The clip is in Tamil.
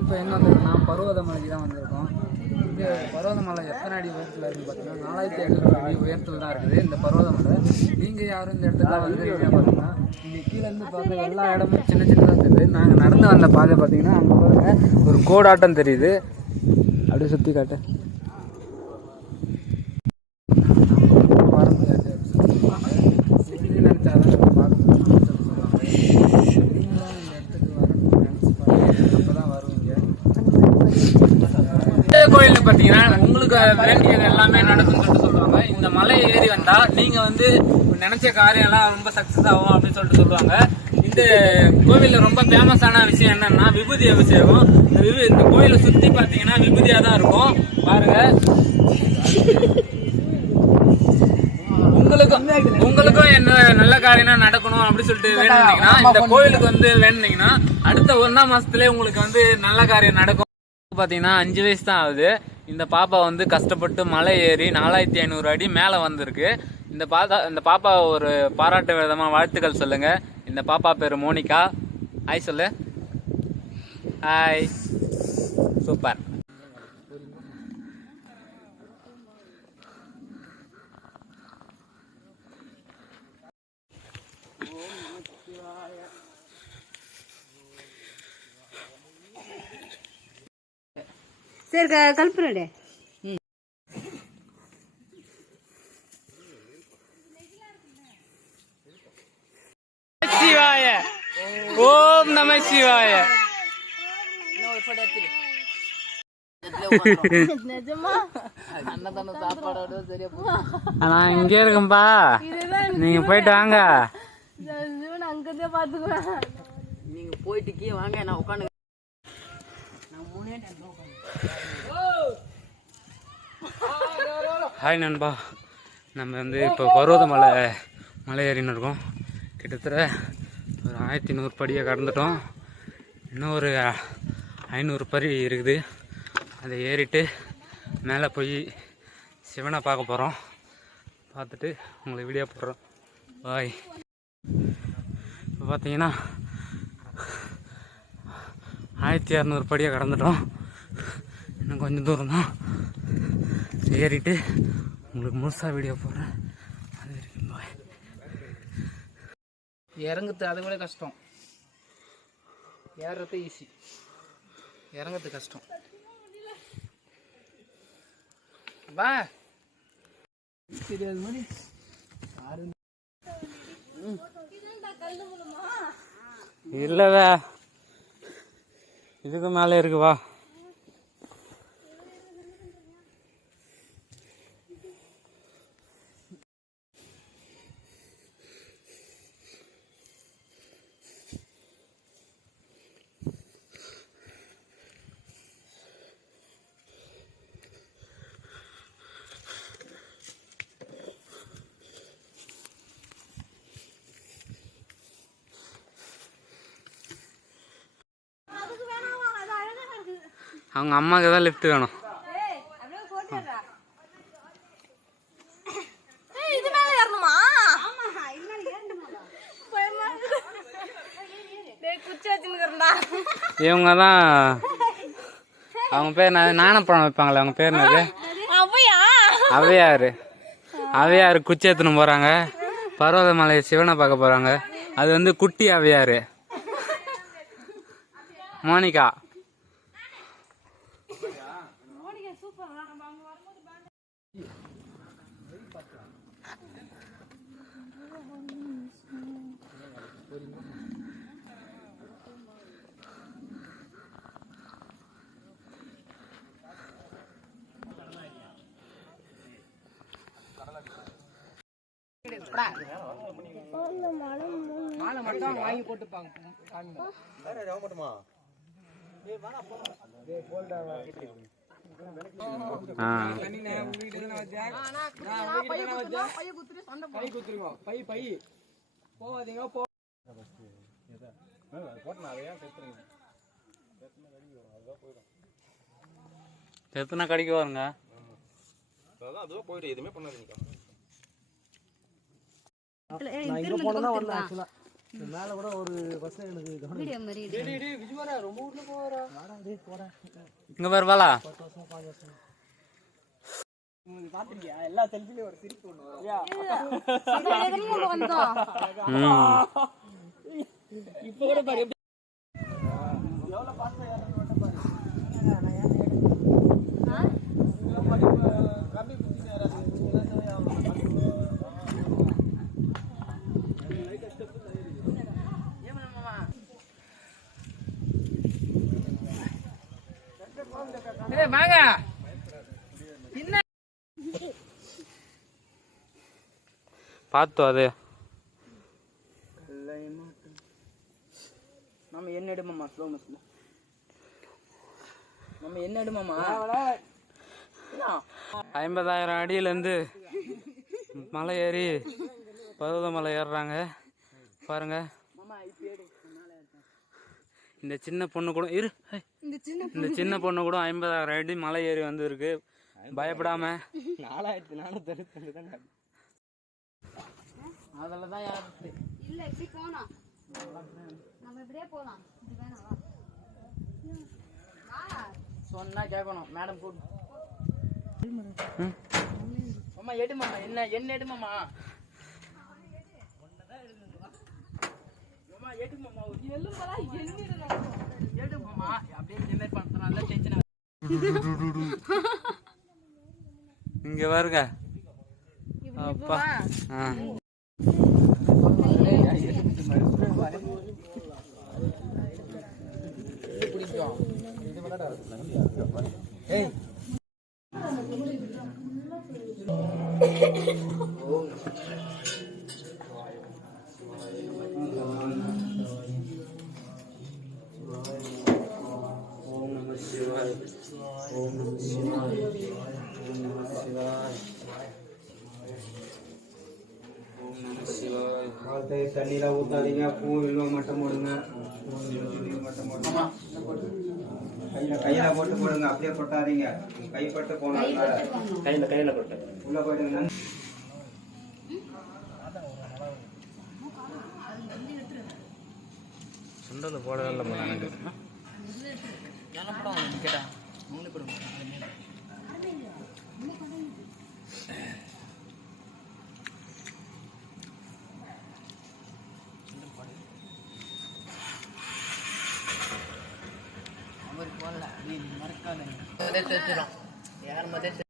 இப்போ எங்கே வந்திருக்கோம்னா பர்வதமலைக்கு தான் வந்திருக்கோம். இது பர்வதமலை எத்தனை அடி உயரத்தில் இருக்குன்னு பார்த்தீங்கன்னா 4500 அடி உயரத்தில் தான் இருக்குது இந்த பர்வதமலை. நீங்கள் யாரும் இந்த இடத்துக்கு வந்துருக்கீங்க பார்த்தீங்கன்னா இங்கே கீழேருந்து பார்க்க எல்லா இடமும் சின்ன சின்னதாக தெரியுது. நாங்கள் நடந்து வந்த பாதை பார்த்தீங்கன்னா அங்கே பாருங்க ஒரு கோடாட்டம் தெரியுது. அப்படியே சுற்றி காட்டு. கோயில் பார்த்தீங்கன்னா உங்களுக்கு வேண்டியது எல்லாமே நடக்கும்னு சொல்லுவாங்க. இந்த மலை ஏறி வந்தா நீங்க வந்து நினைச்ச காரியம் எல்லாம் ரொம்ப சக்சஸ் ஆகும் அப்படின்னு சொல்லுவாங்க. இந்த கோவில்ல ரொம்ப ஃபேமஸான விஷயம் என்னன்னா விபூதி அபிஷேகம். இந்த கோயிலை சுத்தி பாத்தீங்கன்னா விபூதியா தான் இருக்கும். பாருங்க, உங்களுக்கும் என்ன நல்ல காரியம் நடக்கணும் அப்படின்னு சொல்லிட்டு வேணுனீங்கன்னா இந்த கோயிலுக்கு வந்து வேணுனீங்கன்னா அடுத்த 1ஆம் மாசத்துலயே உங்களுக்கு வந்து நல்ல காரியம் நடக்கும். பார்த்தீங்கன்னா 5 வயசு தான் ஆகுது. இந்த பாப்பா வந்து கஷ்டப்பட்டு மலை ஏறி 4500 அடி மேலே வந்திருக்கு. இந்த பாப்பா ஒரு பாராட்டு விதமாக வாழ்த்துக்கள் சொல்லுங்க. இந்த பாப்பா பேர் மோனிகா. ஹாய் சொல்லு. Hi, super. சரி கல்பனடே. சிவாய ஓம் நம சிவாய. நான் இங்கே இருக்கேன்பா, நீங்க போயிட்டு வாங்க. அங்கதான் பாத்துக்குவேன். நீங்க போயிட்டு கீழே வாங்க, நான் உட்காந்து. ஹாய் நண்பா, நம்ம வந்து இப்போ பர்வதமலை மலை ஏறின்னு இருக்கோம். கிட்டத்தட்ட ஒரு 1100 படியை கடந்துட்டோம். இன்னும் ஒரு 500 படி இருக்குது. அதை ஏறிட்டு மேலே போய் சிவனை பார்க்க போகிறோம். பார்த்துட்டு உங்களுக்கு வீடியோ போடுறோம். பாய். இப்போ பார்த்தீங்கன்னா 1600 படியை கடந்துட்டோம். இன்னும் கொஞ்சம் தூரம் தான். ஏறிட்டு உங்களுக்கு முழுசாக வீடியோ போடுறேன். அது வரைக்கும் பாய். இறங்குறது அதை விட கஷ்டம், ஏறுறது ஈஸி, இறங்குறது கஷ்டம். வா தெரியாது மாதிரி இல்லைதா, இதுக்கு மேலே இருக்கு. வா. அவங்க அம்மாவுக்கு தான் லிஃப்ட் வேணும். இவங்க தான், அவங்க பேர் நாணப்பழம் வைப்பாங்களே, அவங்க பேர் என்னது? அவையாறு. அவையாறு குச்சி எடுத்துன்னு போகிறாங்க. பர்வதமலை சிவனை பார்க்க போகிறாங்க. அது வந்து குட்டி அவையாறு. மோனிகா. மாலை மட்டும் வாங்கி போட்டுப்பாங்க. எத்தனை கடிக்க வருங்க? மேல கூட ஒரு பஸ் எனக்கு வீடியோ மாதிரி ரொம்ப ஊர்ல போறா போறேன் இங்க பாரு வாலா. 10 வருஷம் 5 வருஷம் உங்களுக்கு பாத்துக்கியா எல்லா செல்ஃபிலயும் ஒரு சிரிப்பு ஒண்ணு வந்தோம். இப்ப கூட பாரு எவ்வளவு பாஸ்டா ஏறணும் மட்டும் பாரு. கம்பி குத்தி ஏறாது. வாங்க பாத்து அது நம்ம என்ன எடுமாமா ஸ்லோ மோஷன்ல நம்ம என்ன எடுமாமா 50,000 அடியிலேருந்து மலை ஏறி பருவதமலை ஏறுறாங்க பாருங்க. இந்த சின்ன பொண்ணு கூட இந்த சின்ன பொண்ணு கூட 50,000 அடி மலை ஏறி வந்து இருக்கு. பயப்படாம 4432 தான் அதுல தான் யாரு இல்ல இப்படி போலாம். நம்ம இப்படியே போலாம். இது வேணாவா? சொன்னா கேட்கணும் மேடம் போடு மாமா எடு மாமா என்ன எடு மாமா மாமா எடு மாமா எல்லும்பலா எடு மாமா அப்படியே ஜெனரேட் பண்றனால டென்ஷன் இங்க பாருங்க. அப்பா ஏய் தண்ணியில ஊத்தாதீங்க. பூ வில்வ மட்டும் போடுங்க. கையில போட்டு போடுங்க. அப்படியே கொட்டாதீங்க. கைப்பட்டு போனாங்க. கையில போட்டு உள்ள போயிடுங்க. சுண்டல போடவே இல்லை போல எனக்கு. கேட்டா மூணு கொடுங்க அவர் போடல நீ மறக்காத யார் முதல்